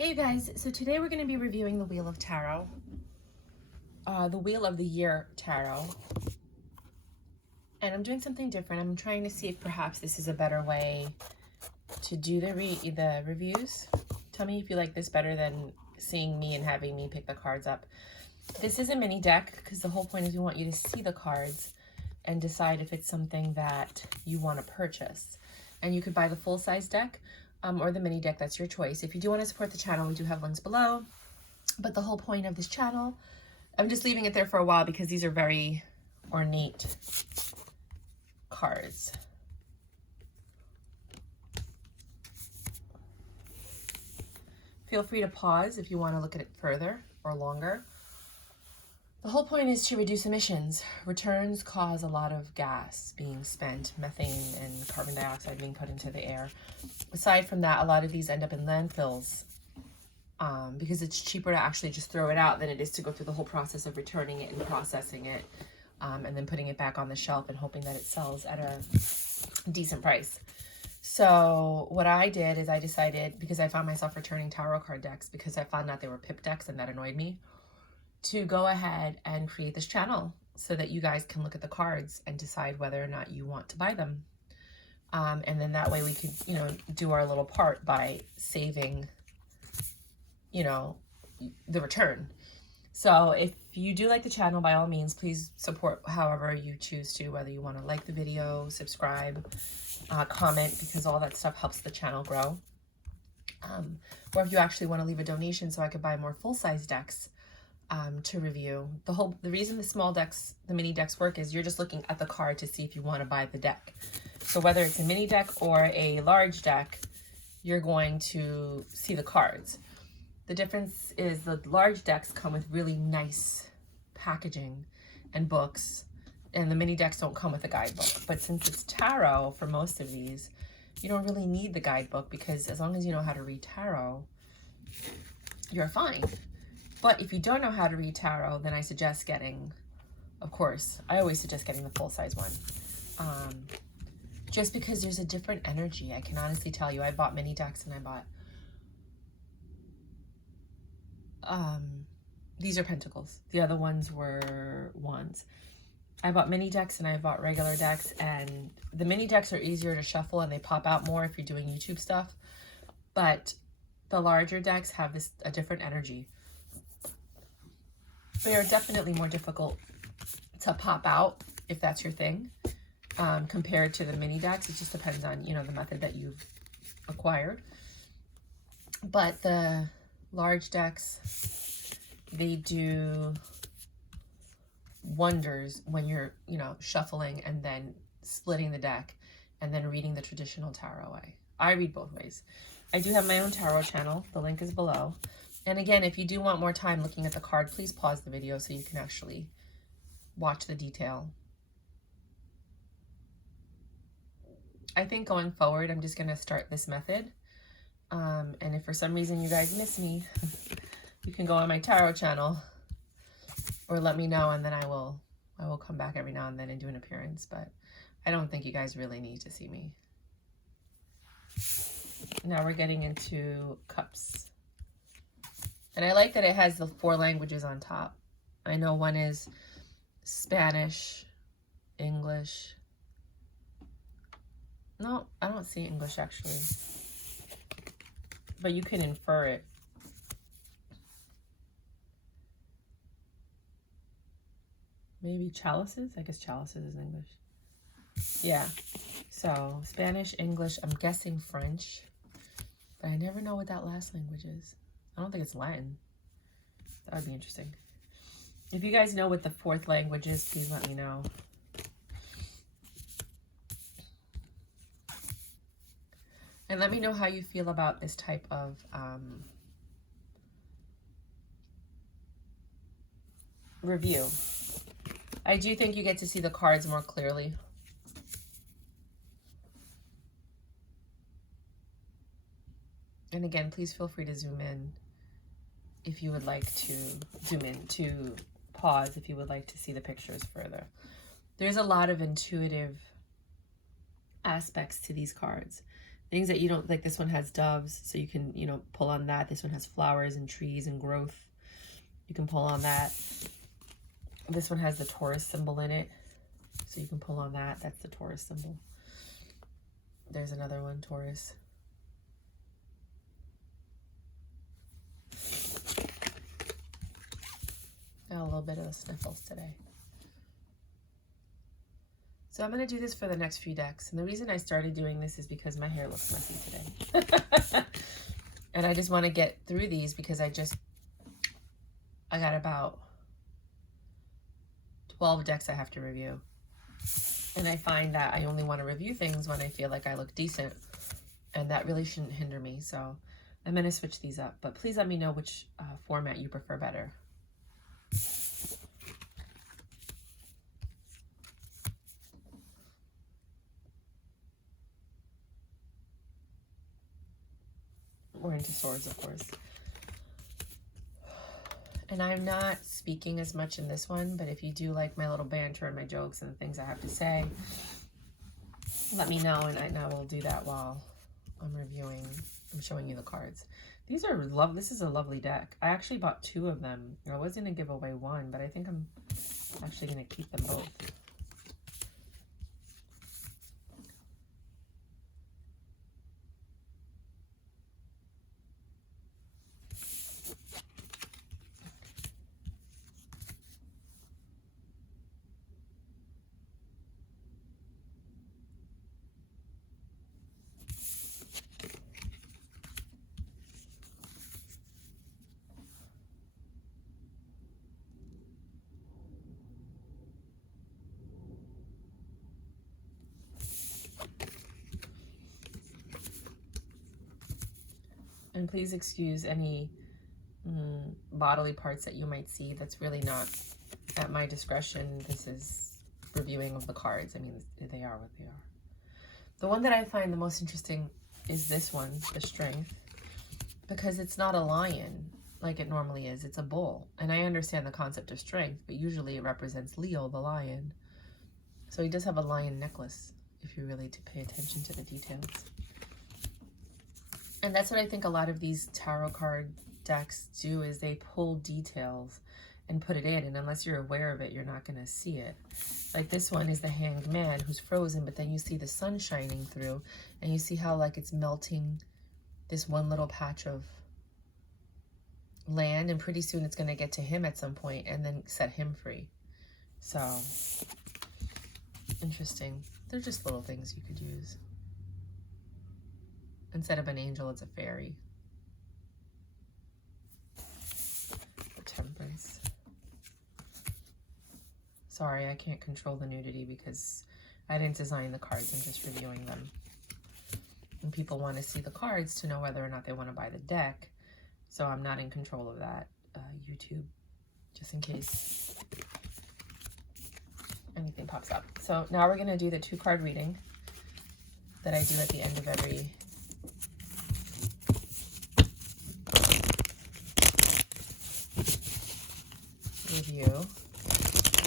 Hey you guys, so today we're going to be reviewing the Wheel of Tarot, the Wheel of the Year Tarot, and I'm doing something different. I'm trying to see if perhaps this is a better way to do the reviews. Tell me if you like this better than seeing me and having me pick the cards up. This is a mini deck because the whole point is we want you to see the cards and decide if it's something that you want to purchase. And you could buy the full-size deck, or the mini deck, that's your choice. If you do want to support the channel, we do have links below. But the whole point of this channel, I'm just leaving it there for a while because these are very ornate cards. Feel free to pause if you want to look at it further or longer. The whole point is to reduce emissions. Returns cause a lot of gas being spent, methane and carbon dioxide being put into the air. Aside from that, a lot of these end up in landfills because it's cheaper to actually just throw it out than it is to go through the whole process of returning it and processing it and then putting it back on the shelf and hoping that it sells at a decent price. So what I did is I decided, because I found myself returning tarot card decks because I found out they were pip decks and that annoyed me, to go ahead and create this channel so that you guys can look at the cards and decide whether or not you want to buy them. And then that way we could, do our little part by saving, the return. So if you do like the channel, by all means, please support however you choose to, whether you want to like the video, subscribe, comment, because all that stuff helps the channel grow. Or if you actually want to leave a donation so I could buy more full-size decks to review. The reason the mini decks work is you're just looking at the card to see if you want to buy the deck. So whether it's a mini deck or a large deck, you're going to see the cards. The difference is the large decks come with really nice packaging and books, and the mini decks don't come with a guidebook. But since it's tarot for most of these, you don't really need the guidebook because as long as you know how to read tarot, you're fine. But if you don't know how to read tarot, then I suggest getting, of course, I always suggest getting the full-size one. Just because there's a different energy. I can honestly tell you, I bought mini decks and I bought, these are pentacles. The other ones were wands. I bought mini decks and I bought regular decks, and the mini decks are easier to shuffle and they pop out more if you're doing YouTube stuff. But the larger decks have a different energy. They are definitely more difficult to pop out if that's your thing, compared to the mini decks. It just depends on, the method that you've acquired. But the large decks, they do wonders when you're, shuffling and then splitting the deck and then reading the traditional tarot way. I read both ways. I do have my own tarot channel. The link is below. And again, if you do want more time looking at the card, please pause the video so you can actually watch the detail. I think going forward, I'm just going to start this method. And if for some reason you guys miss me, you can go on my tarot channel or let me know, and then I will come back every now and then and do an appearance. But I don't think you guys really need to see me. Now we're getting into cups. And I like that it has the 4 languages on top. I know one is Spanish, English. No, I don't see English actually. But you can infer it. Maybe chalices? I guess chalices is English. Yeah. So Spanish, English, I'm guessing French. But I never know what that last language is. I don't think it's Latin. That would be interesting. If you guys know what the 4th language is, please let me know. And let me know how you feel about this type of review. I do think you get to see the cards more clearly. And again, please feel free to zoom in if you would like to to pause if you would like to see the pictures further. There's a lot of intuitive aspects to these cards. Things that you don't like. This one has doves, so you can, you know, pull on that. This one has flowers and trees and growth. You can pull on that. This one has the Taurus symbol in it, so you can pull on that. That's the Taurus symbol. There's another one, Taurus. Got a little bit of the sniffles today. So I'm going to do this for the next few decks. And the reason I started doing this is because my hair looks messy today. And I just want to get through these because I got about 12 decks I have to review. And I find that I only want to review things when I feel like I look decent. And that really shouldn't hinder me. So I'm going to switch these up. But please let me know which format you prefer better. We're into swords, of course. And I'm not speaking as much in this one, but if you do like my little banter and my jokes and the things I have to say, let me know, and I will do that while I'm reviewing. I'm showing you the cards. These are this is a lovely deck. I actually bought 2 of them. I was going to give away 1, but I think I'm actually going to keep them both. And please excuse any bodily parts that you might see. That's really not at my discretion. This is reviewing of the cards. I mean, they are what they are. The one that I find the most interesting is this one, the Strength, because it's not a lion like it normally is. It's a bull. And I understand the concept of strength, but usually it represents Leo, the lion. So he does have a lion necklace, if you really to pay attention to the details. And that's what I think a lot of these tarot card decks do, is they pull details and put it in. And unless you're aware of it, you're not going to see it. Like this one is the Hanged Man who's frozen, but then you see the sun shining through and you see how like it's melting this one little patch of land. And pretty soon it's going to get to him at some point and then set him free. So interesting. They're just little things you could use. Instead of an angel, it's a fairy. The Temperance. Sorry, I can't control the nudity because I didn't design the cards. I'm just reviewing them. And people want to see the cards to know whether or not they want to buy the deck. So I'm not in control of that. YouTube, just in case anything pops up. So now we're going to do the 2-card reading that I do at the end of every review.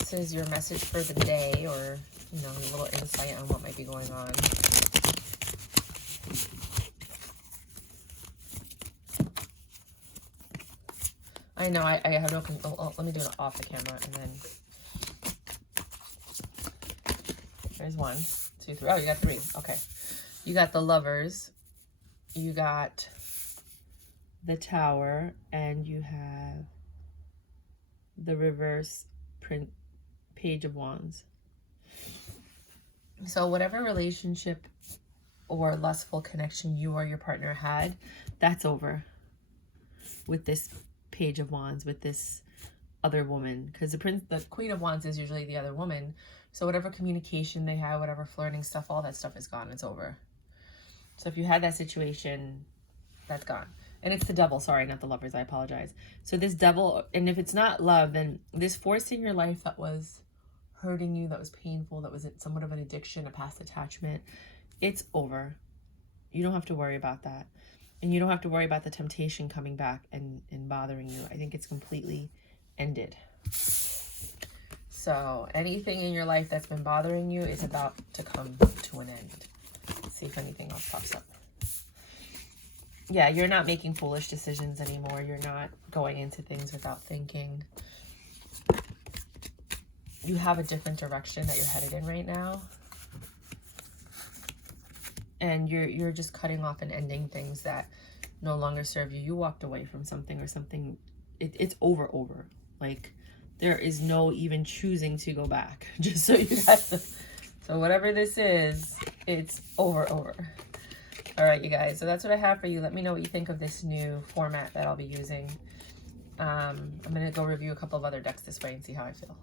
This is your message for the day, or, you know, a little insight on what might be going on. I know I have no control. Let me do it off the camera, and then there's 1, 2, 3. Oh, you got 3. Okay. You got the Lovers, you got the Tower, and you have the reverse print Page of Wands. So whatever relationship or lustful connection you or your partner had, that's over with this Page of Wands, with this other woman, because the Queen of Wands is usually the other woman. So whatever communication they have, whatever flirting stuff, all that stuff is gone. It's over. So if you had that situation, that's gone. And it's the Devil. Sorry, not the Lovers. I apologize. So this Devil, and if it's not love, then this force in your life that was hurting you, that was painful, that was somewhat of an addiction, a past attachment, it's over. You don't have to worry about that. And you don't have to worry about the temptation coming back and bothering you. I think it's completely ended. So anything in your life that's been bothering you is about to come to an end. Let's see if anything else pops up. Yeah, you're not making foolish decisions anymore. You're not going into things without thinking. You have a different direction that you're headed in right now. And you're just cutting off and ending things that no longer serve you. You walked away from something, or something, it's over. Like, there is no even choosing to go back. Just so you guys, so whatever this is, it's over. All right, you guys, so that's what I have for you. Let me know what you think of this new format that I'll be using. I'm going to go review a couple of other decks this way and see how I feel.